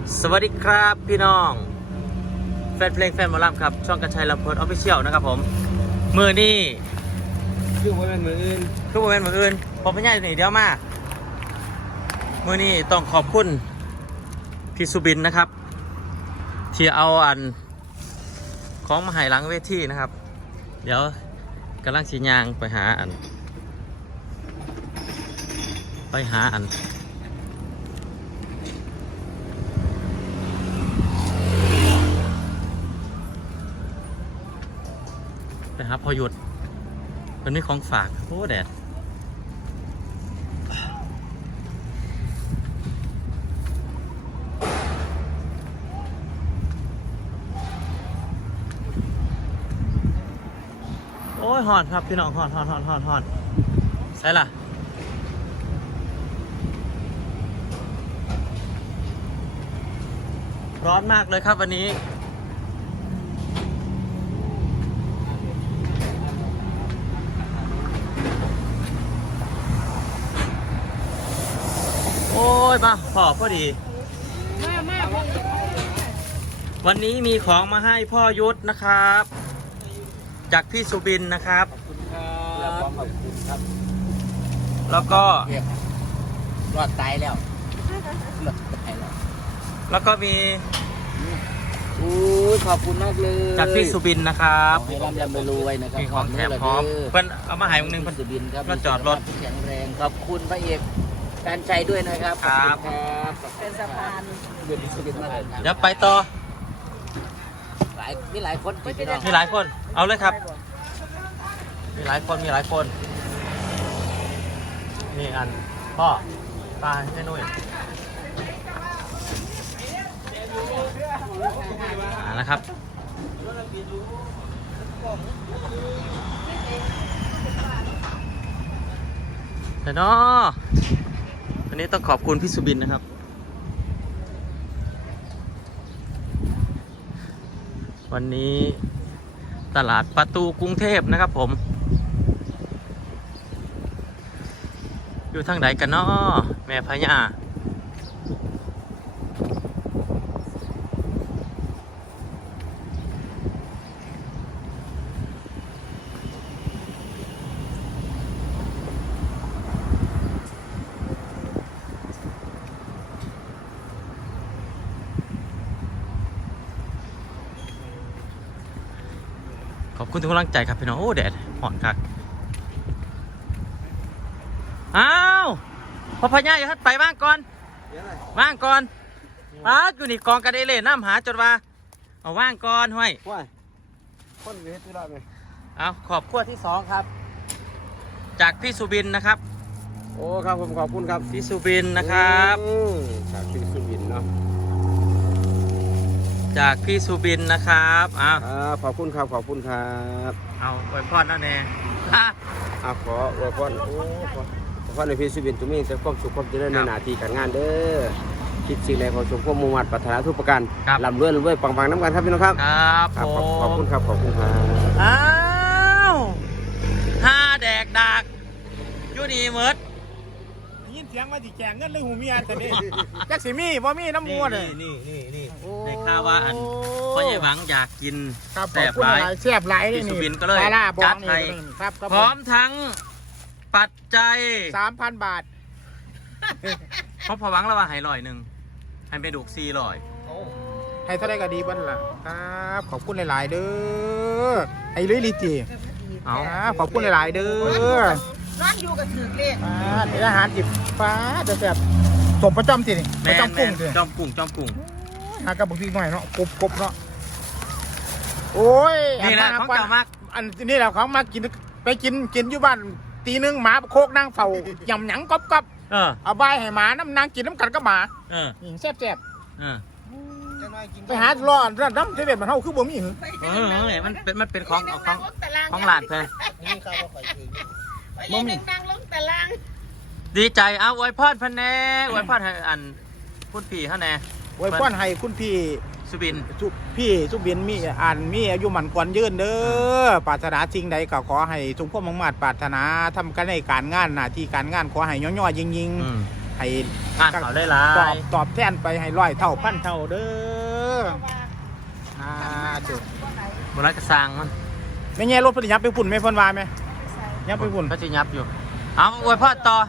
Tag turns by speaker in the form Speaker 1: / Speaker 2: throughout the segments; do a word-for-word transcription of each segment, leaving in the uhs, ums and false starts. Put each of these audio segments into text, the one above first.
Speaker 1: สวัสดีครับพี่น้องแฟนเพลงแฟนหมอลำครับช่องกระชัยลำเพลินออฟฟิเชียลนะครับผมมือนี่
Speaker 2: คือว่าเป็นมืออื่น
Speaker 1: คือโมเมนต์มืออื่นผมไม่ใหญ่หนีเดียวมามือนี่ต้องขอบคุณพี่สุบินนะครับที่เอาอันของมาให้หลังเวทีนะครับเดี๋ยวกำลังสียางไปหาอันไปหาอันไปหาพอหยุดเป็นนี่ของฝากโอ้แดดโอ้ยหอนครับพี่น้องหอนหอนหอนหอนหอนใช่ล่ะร้อนมากเลยครับวันนี้โอ้ยมาพอพอดีวันนี้มีของมาให้พ่อยุทธนะครับจากพี่สุบินนะครับ
Speaker 2: ขอบคุณครับขอบคุณครับ
Speaker 1: แล้วก็
Speaker 2: รอดตายแล้วรอดตายแล้ว
Speaker 1: แล้วก็มี
Speaker 2: อู้ขอบคุณมากเลย
Speaker 1: จากพี่สุบินนะครับ
Speaker 2: ให้ร่ำรวยรวยนะครับ
Speaker 1: มีของแถมพร้อมเพื่อนเอามาให้มึงหนึ่งเพื่อน
Speaker 2: สุบินครับ
Speaker 1: เพื่อนจอดรถ
Speaker 2: แข็งแรงขอบคุณพระเอกแฟนใจด้วยนะครับ
Speaker 1: ครับ
Speaker 2: เป็นสะพานเดือนสุบินมากเลย
Speaker 1: เดี๋ยวไปต่อ
Speaker 2: หลายมีหลายคน
Speaker 1: มีหลายคนเอาเลยครับมีหลายคนมีหลายคนนี่อันพ่อตาให้นุ่ยอ่านะครับแต่เนาะวันนี้ต้องขอบคุณพี่สุบินนะครับวันนี้ตลาดประตูกรุงเทพนะครับผมอยู่ทางไหนกันเนาะแม่พญาขอบคุณทุกกำลังใจครับพี่น้องโอ้แดดห่อนคักอ้าวพอพญาอย่าทัดไปบ้างก่อนว่างก่อนอ้าวอยู่นี่กองกันเอเล่น้ำหาจนว่าเอาว่างก่อนห้วย
Speaker 2: ว้ายคนเวทีละไหม
Speaker 1: เอาขอบขั้วที่สองครับจากพี่สุบินนะครับ
Speaker 2: โอ้ครับผมขอบคุณครับ
Speaker 1: พี่สุบินนะครับ
Speaker 2: จากพี่สุบินเนาะ
Speaker 1: จากพี่สุบินนะครับอ้าว
Speaker 2: ขอบคุณครับขอบคุณครับ
Speaker 1: เอาอวยพรนั่นเอง
Speaker 2: อ่ะขออวยพรโอ้ขอพรในพี่สุบินทุกมีแต่ความสุขความเจริญในหน้าที่การงานเด้อคิดสิ่งใดขอสมความมุ่งมั่นปรารถนาทุกประการลำเลื่อนรวยปังๆน้ำกันครับพี่น้องครับ
Speaker 1: ครับ
Speaker 2: ขอบคุณครับขอบคุณครับ
Speaker 1: อ้าวห้าแดกดักยูนีเมิร์ด
Speaker 3: ยินเสียงมาดิแจงเงินเลยหูเมียแต่นี่จักสิมีบ่มีน้ำมัวเลย
Speaker 1: นี่นี่นี่ในข่าวว่าอันพ่อใหญ่หวังอยากกินแซ่บหลาย
Speaker 3: แซ่บหลายนี่
Speaker 1: สุบินก็เลยจัดให้พร้อมทั้งปัจจัย
Speaker 3: สามพันบาท
Speaker 1: เพราะพอหวังแล้วว่าให้ลอยหนึ่งให้ไปดูกซีลอย
Speaker 3: ให้เท่าไรก็ดีบ้านล่ะครับขอบคุณหลายๆเด้อไอ้ลุยลีจี
Speaker 1: เอา
Speaker 3: ขอบคุณหลายๆเด้อ
Speaker 4: ร้านอยู่กับถือเลข
Speaker 3: เป็นอาหารจิบฟ้าจะแซ่บสมประจำสินี่ประจำกุ้งสิ
Speaker 1: จอมกุ้งจอมกุ้ง
Speaker 3: หากระบอกพี่หน่อยเนาะกบกบเนาะโอ้ย
Speaker 1: นี่แหละของเก่ามาก
Speaker 3: อันนี้แหละของมากินไปกินกินอยู่บ้านตีนึงหมาโคกนั่งเฝ้ายำหยังก๊อบก๊อบเอาใบให้หมาน้ำนางกินน้ำกันก็หมาหญิงแซ่บแซ่บไปหาล่อร้านน้ำเทเด็ดมันเท่าคือบ่มีหือ
Speaker 1: เออมันเป็นมันเป็นของของของหลานเพื่อน
Speaker 4: มึงนั่งลงตาราง
Speaker 1: ดีใจเอาไว้พอดพันแน่ไว้พอดให้อันพูดผีเขาแน่
Speaker 3: ไว้พอดให้คุณพี่
Speaker 1: สุบิน
Speaker 3: พี่สุบินมีอ่านมีอายุหมันกวนยืนเด้อปรารถนาสิ่งใดก็ขอให้สมความมุ่งมั่นปรารถนาทำกันในการงานหน้าที่การงานขอให้ย่อๆยิงๆให้
Speaker 1: งานเขาได้หลา
Speaker 3: ตอย บตอบแทนไปให้ร้อยเท่าพันเท่าเด้ออ่าจุด
Speaker 1: บรักสร้างมัน
Speaker 3: ไม่แง่รถเพิ่นยับไปฝุ่นไหม่เพิ่นว่าไหมยับไปฝุ่น
Speaker 1: ก็จะยับอยู่ เอาอวยพรต่อ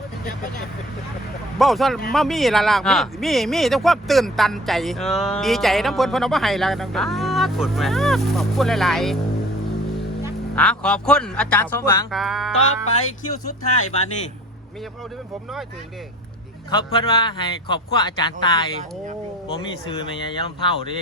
Speaker 3: เบ้าซะมามีละล่ะมี
Speaker 1: อ่า
Speaker 3: มีมีแต่ความตื่นตันใจ
Speaker 1: เออ
Speaker 3: ดีใจน้ำเพิ่นเพิ่นเอามาให้แล้วนะ
Speaker 1: อ้าขุดไหม
Speaker 3: ขอบคุณหลาย
Speaker 1: อ่ะขอบคุณอา
Speaker 3: ๆ
Speaker 1: จารย์สมหวัง
Speaker 3: ขอบคุณครับ
Speaker 1: ต่อไปคิวสุดท้ายบานนี้
Speaker 2: มีเฉพาะที่เป็นผมน้อยถึงเด็ก
Speaker 1: เขาเพิ่นว่าให้ขอบคุณอาจารย์ตาย
Speaker 3: โอ้
Speaker 1: ผมมีซื้อไหมยายลำเผาดิ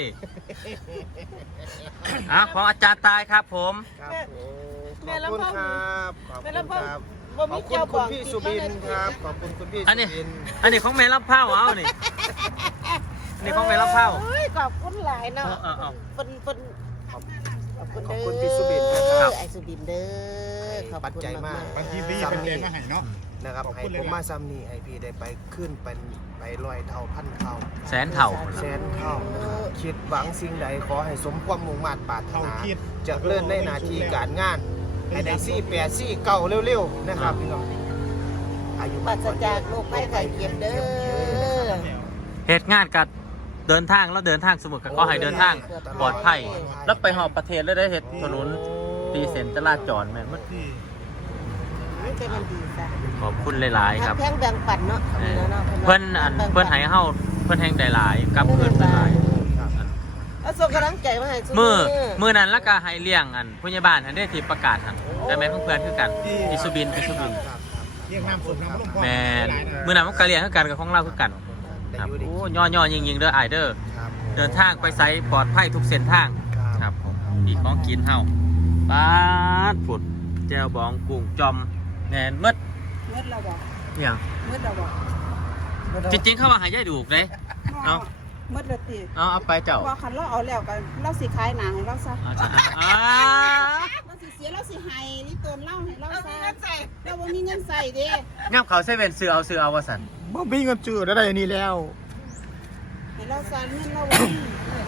Speaker 1: อ่ะของอาจารย์ตายครับผม
Speaker 2: ครับขอบคุณครับขอบคุณครับขอบคุณคุณพี่สุบินครับขอบคุณคุณพี่
Speaker 1: อั
Speaker 2: สุ
Speaker 1: นนี้
Speaker 2: บิน
Speaker 1: อันนี้ของแม่ลำเผาเอานี่อันนี้ของแม่ลำเผา
Speaker 4: เฮ้ยขอบคุณหลายเนาะ
Speaker 1: เออเออเออ
Speaker 4: เป็นเป็นขอบคุณ
Speaker 2: ขอบ
Speaker 4: เด้อ
Speaker 2: คุณพี่สุบินนะครับ
Speaker 4: ไอ้สุบินเด้อขอบ
Speaker 2: ปัจ
Speaker 4: คุณ
Speaker 2: จัยมาก
Speaker 3: บางทีพี่เป็นแรงมาให้เนาะ
Speaker 2: นะครับ
Speaker 3: ขอบ
Speaker 2: ให้
Speaker 3: คุณเลย
Speaker 2: ผม
Speaker 3: นะ
Speaker 2: มาซ้ำนี่ให้พี่ได้ไปขึ้นเป็นไปลอยเท่าพันเท่า
Speaker 1: แสนเถ่า
Speaker 2: แสนเท่านะครับคิดหวังสิ่งใดขอให้สมความมุ่งมั่นปรารถ
Speaker 3: เท่า
Speaker 2: นา
Speaker 3: คิด
Speaker 2: จะเลื่อนในหนาทีการงานให้ได้ซี่แปดซี่เก่าเร็วๆนะครับพี่น้องอายุ
Speaker 4: ปราศจากโรคภัยไข้เจ็บเด้อ
Speaker 1: เหตุงานกัดเดินทางแล้วเดินทางสมุทรก็ให้เดินทางปลอดภัย แล้วไปหอบประเทศแล้วได้เหตุถนนตีเส้นจราจรแม่นมัน
Speaker 4: มันจะเป็นดีจ้ะ
Speaker 1: ขอบคุณหลายๆครับ
Speaker 4: แพงแบ่งปันเนาะ
Speaker 1: เออ
Speaker 4: เนาะ
Speaker 1: เพิ่นอันเพิ่นให้เฮาเพิ่นแห่งได้หลายกลับคืนได้หลาย
Speaker 4: เอาส่งกำลังใจมาให้ซุ
Speaker 1: มือมือนั้นแล้วก็ให้เลี้ยงอันผู้ใหญ่บ้านอันได้ที่ประกาศหั่นแต่แม่นเพื่อนๆคือกันอิสุบินอิสุบิน
Speaker 3: เรียกน้ำสดน้ำลงพ่อ
Speaker 1: แม่นมือนั้นมันก็เลี้ยงคือกันกับของเราคือกันครับโอ้ย่อๆยิงๆเด้ออ้ายเด้อ
Speaker 2: ครับ
Speaker 1: เดินทางไปไสปลอดภัยทุกเส้นทางครับผมอีกของกินเฮาปาดผุดแจ่วบองกุ้งจอมแน่นหมด
Speaker 5: มืดเราบอก
Speaker 1: อย่าง
Speaker 5: มืดเราบอก
Speaker 1: จริงๆเข้ามาหายายดูกเลยเอา
Speaker 5: มืดเราตี
Speaker 1: เอาเอาไปเจ้า
Speaker 5: ว่าคันเราเอาแล้วกันเราสิขายหนังให้เราซะ
Speaker 1: เอาจ้ะอ่า
Speaker 5: เราสิเสียเราสิให้นี่ตนเล่าให้เรา
Speaker 4: เอา
Speaker 5: ซะ
Speaker 4: เงินใส่
Speaker 5: เราบ่มีเงินใส่เด้
Speaker 1: ย่ำเขาเซเว่นซื้อเอาซื้อเอาวะสัน
Speaker 3: บ่มีเงินจืดได้อันนี้แล้ว
Speaker 5: ให้เราใส่เงินเราบ่มี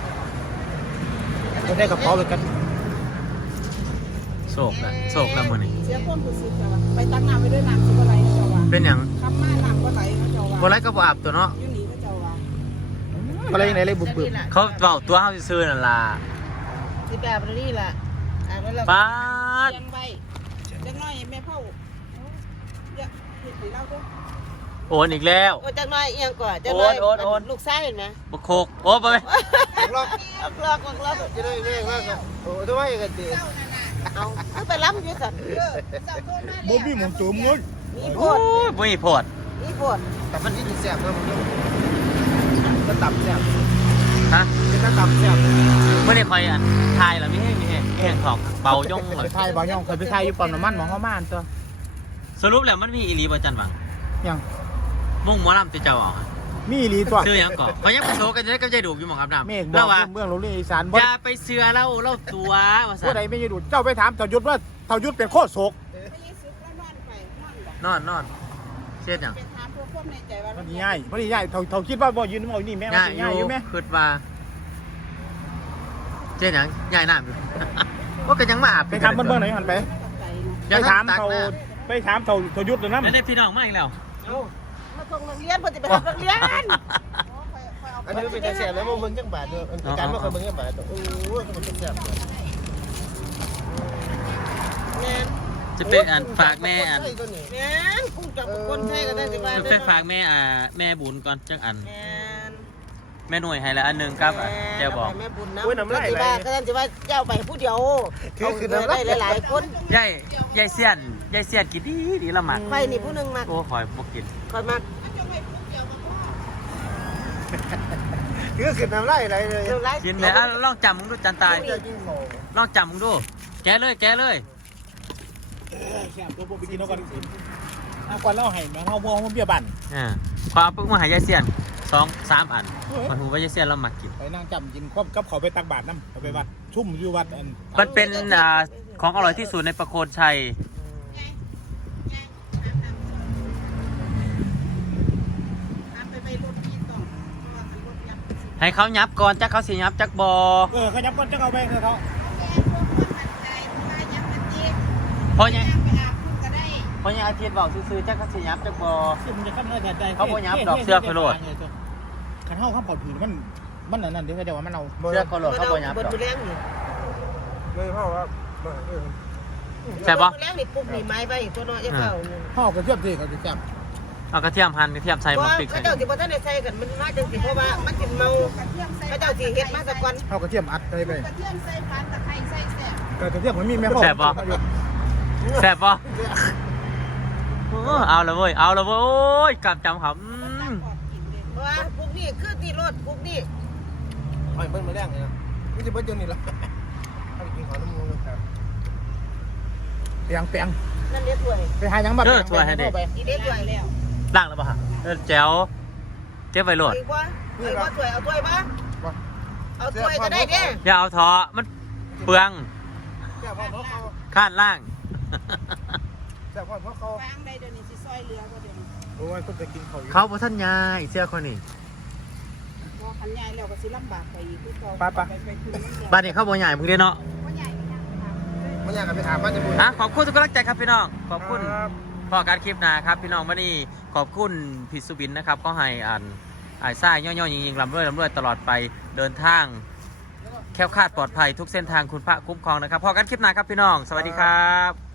Speaker 3: จะได้กระเป๋าเลยกัน
Speaker 1: โศกนะโศกนะมือนี่
Speaker 5: เสียความรู้สึกแต่ว่าไปตักน้ำไปด้วยน้ำสิบ่ไหลเขาเจ้าว่า
Speaker 1: เป็นอย่าง
Speaker 5: คำมาน้ำบ่ไหลเขาเจ้าว่า
Speaker 1: บอไรก็บออาบตัวเนาะ
Speaker 5: อยู่นี่เขาเจ้าว่า
Speaker 3: อะไรไหนเลยบุบบึบ
Speaker 1: เขาเบาตัวเขาซื้อนั่นล่ะ
Speaker 4: สิแบบนี้ล่ะอ่าแล้วเรา
Speaker 1: ป้าด
Speaker 5: เลี้ยงไว้จังน้อยแม่เฒ่าเดี๋ยวเฮ็ดให้เราเด้อ
Speaker 1: โอนอีกแล้ว
Speaker 4: โอ้จังน้อยเอียงกว่าจังน้อย
Speaker 1: โอนโอนโอน
Speaker 4: ลูกชายเห็นไหม
Speaker 1: บกโคกโอ้ไปไหม
Speaker 2: รอบ
Speaker 4: อักลอกอักลอก
Speaker 2: จะได้เรียกว่าโอ้ทำไมกันตี
Speaker 4: เอาเอาไปล้ำอยู่สัตว์
Speaker 3: บ่มีหมุนตัวมึง
Speaker 4: นี่โพ
Speaker 1: โอ้
Speaker 4: ด
Speaker 1: ยบ่มีโพด
Speaker 4: นี่โพด
Speaker 2: แต่มันที่แซ่บนะมันจะตับแซ่บ
Speaker 1: ฮะ
Speaker 2: จะตับแซ่บ
Speaker 1: เมื่อได้คอยอันทายแล้วมีให้มีให้แห้งทองเบาย่องเล
Speaker 3: ไป
Speaker 1: ย
Speaker 3: ไทยบ่ย่องเคยไปไทยอยู่ปั๊มน้ำมันหมองเฮามาอันตัว
Speaker 1: สรุปแล้วมันมีอีหลีบ่จันหวัง
Speaker 3: ยัง
Speaker 1: มุ่งหมอลำติเจ้าเออก
Speaker 3: มีอีหลีตัว
Speaker 1: ซื้อหยังก่อนเขายังไปโชว์กันจะได้กับใจดูกอยู่หมองอาบน้ำ
Speaker 3: เมฆบอ
Speaker 1: แล้ว
Speaker 3: ก
Speaker 1: ว่า
Speaker 3: เมืองโรงเรียนอีสาน
Speaker 1: อ
Speaker 3: บ่
Speaker 1: ย่าไปเสือเล่าเล่าตัวว่าสั
Speaker 3: ผู้ใดไม่ยุดเจ้าไปถามเถายุดว่าเถายุดเป็นโคตรโศก
Speaker 5: ไปยี่สิบแล้วนอนไปนอนบ่
Speaker 1: นอนนอนเช็ดหยัง
Speaker 5: ไปถามเพื่อความในใจว่า
Speaker 3: มันง่ายมันง่ายเถาเถาคิดว่าบ่ยืนเอานี่แม่มัน
Speaker 1: ง่าย
Speaker 3: สิ
Speaker 1: อ
Speaker 3: ง่ายอยู่
Speaker 1: ยู่
Speaker 3: แม่
Speaker 1: คิดว่าเช็ดหยังง่ายน้ำอยู่ ว่ากันยังมาอาบ
Speaker 3: ไปถามมันเมืองไหนหันไป
Speaker 5: กับใจนะ
Speaker 1: อย่
Speaker 3: ไปถาม
Speaker 1: ตัก
Speaker 3: เถา
Speaker 1: นะ
Speaker 3: ไปถามเถาเถายุดเลยนะ
Speaker 1: แล้วได้พี่น้องมาอีกแล้ว
Speaker 4: มาส่งนักเรียนเพิ่นจะไปหานักเรียน
Speaker 2: อันนี้เป็นแซ่บแล้วมันเบิ่งจังบาทเด้อการบ่เคยเบิ่งจังบาทโอ้โหมันแซ่บ
Speaker 4: แม่น
Speaker 1: จะเป็นอันฝากแม่อัน
Speaker 4: แม่นคงจับคนใช่ก็ได้สิว่า
Speaker 1: จะเป็นฝากแม่อ่าแม่บุญก่อนจังอัน
Speaker 4: แม่น
Speaker 1: แม่หน่วยให้ละอันหนึ่งครับอ่ะเจ้าบอก
Speaker 4: แม่บุญนะก็สิว่าก็สิว่าเจ้าไปผู้เดียวได้หลายๆคน
Speaker 1: ยายยายเสียนยายเสียนกินดีดีละหมัก
Speaker 4: ไปนี่ผู้นึงมา
Speaker 1: โอ้คอยบ่กิน
Speaker 4: คอยมา
Speaker 2: คือขึ้นน้ำลายอะไรเลย
Speaker 4: เรื่องไร
Speaker 1: กินเลยอ่ะลองจำมึงดูจันตาย
Speaker 2: จะกินของ
Speaker 1: ลองจำมึงดูแกะเลยแกะเลย
Speaker 3: แซ่บตัวบ่ไปกินเอาก่อนเอาก่อนเล่าให้มาเฮาบ่เฮาเบี้ยบั่น
Speaker 1: อ่าขอเอาปึ๊กมาใหายายเสียนสองสามอันมันหูว่ายายเสียนเรามากิน
Speaker 3: ไปนั่งจำกินควบกับเขาไปตักบาตรน้ำเขาไปวัดชุ่มอยู่วัดอัน
Speaker 1: มันเป็นอ่าของอร่อยที่สุดในประโคนชัย
Speaker 5: ไปไปรถที่ต้องเพราะว่ามันรถยับ
Speaker 1: ให้เขายับก่อนจักเขาสิยับจักบอ
Speaker 3: เออเขายับก้อนจะเอาไปเขา
Speaker 1: เพราะไงเพราราะยังอาทิตย์บอกซื้อๆจักเขาสิยับจักบ่
Speaker 3: ซึ่งมันจะขั้นได้ได้
Speaker 1: เขาบ่ยับดอกเสื้อเขาโลด
Speaker 3: ขันเท้าข้ามปอดผืนมันมันอันนั้นเดี๋ยวจะว่ามันเอา
Speaker 1: เสื้อเขาโหลดเขาบ่ยับ
Speaker 4: บน
Speaker 1: ดอก
Speaker 4: มือแรงนี่
Speaker 2: เลยพ่อว่า
Speaker 1: ใช่ปะ
Speaker 4: บนมือแรงนี่ปุ๊บนี่ไม้ไปตัวน้อยจะเฝ้า
Speaker 3: พ่อกระเทียมสิกระเทียม
Speaker 1: เอากระเทียมหั่นกระเทียมใส่
Speaker 4: เพ
Speaker 1: หม
Speaker 4: ราะ
Speaker 1: ก
Speaker 4: ว่า
Speaker 1: พริก
Speaker 4: เขา
Speaker 1: ใส่
Speaker 4: เจ้าสิบ่ทันได้ใส่กันมันมาจังสิเพราะว่ามันสิเมาเขาเจ้าสิเฮ็ดมาสักก่อน
Speaker 3: พ่อกระเทียมอัดไปไป
Speaker 5: กระเทียมใส่พันตะไคร้ใส่แซ่บ
Speaker 3: กระเทียมมันมีแม่พ่อ
Speaker 1: แซ่บบ่แซ่บบ่เออเอาละเว้ยเอาละเว้ยโอ้ยกำจำเขาอืม
Speaker 5: ปอดกินเลย
Speaker 4: เพราะว่าพวกนี้คือที่รถพวกนี้
Speaker 2: ไม่เบิ้ลมาแรงเลยนะไม่ใช่เบิ้ลจนนี่ละเอาไปกินของน้ำมูกครับ
Speaker 3: เปียงเปียง
Speaker 4: นั่นเรียกถ้วย
Speaker 3: ไปหายังมา
Speaker 4: อีเรียกถ้วย
Speaker 1: ล้างแล้วป่ะฮะเออแจ๋วเก็บไว้โหลด
Speaker 4: อีกว่าอีกว่าถ้วยเอาถ้วยมาเอาถ้วยก็ได้เด้
Speaker 1: อย่าเอาท้อมันเปลือง
Speaker 2: แค่พ่อเพราะเขา
Speaker 1: ข้านล่าง
Speaker 2: แค่พ่อเพราะเขา
Speaker 5: วางได้เดี๋ยวนี้สิซอยเรือก็เดี๋ยวนี้
Speaker 3: โอ้ยต้องไปกินเขาอยู่
Speaker 1: เขาบ่ทันยายเสื้อคนนี้
Speaker 5: พอขันใหญ่แล้วก็สิลำบากไปอีกคือเขา
Speaker 3: ไปไป
Speaker 5: ไปคืนน้ำยา
Speaker 1: บ้านนี้เขาบ่ใหญ่มึงเด้เนาะ
Speaker 5: ว่าใหญ่ก็ยังทำ
Speaker 2: ไม่อยากไปถามว่าจะพูด
Speaker 1: อ่ะขอบคุณทุกกำลังใจครับพี่น้องขอบคุณพอการคลิปหนะครับพี่น้องวันนี้ขอบคุณพี่สุบินนะครับก็ให้อ่านอ่ายซ่ายย่อๆยิงๆลำด้วยลำด้วยตลอดไปเดินทางแคล้วคลาดปลอดภัยทุกเส้นทางคุณพระคุ้มครองนะครับพอการคลิปหนาครับพี่น้องสวัสดีครับ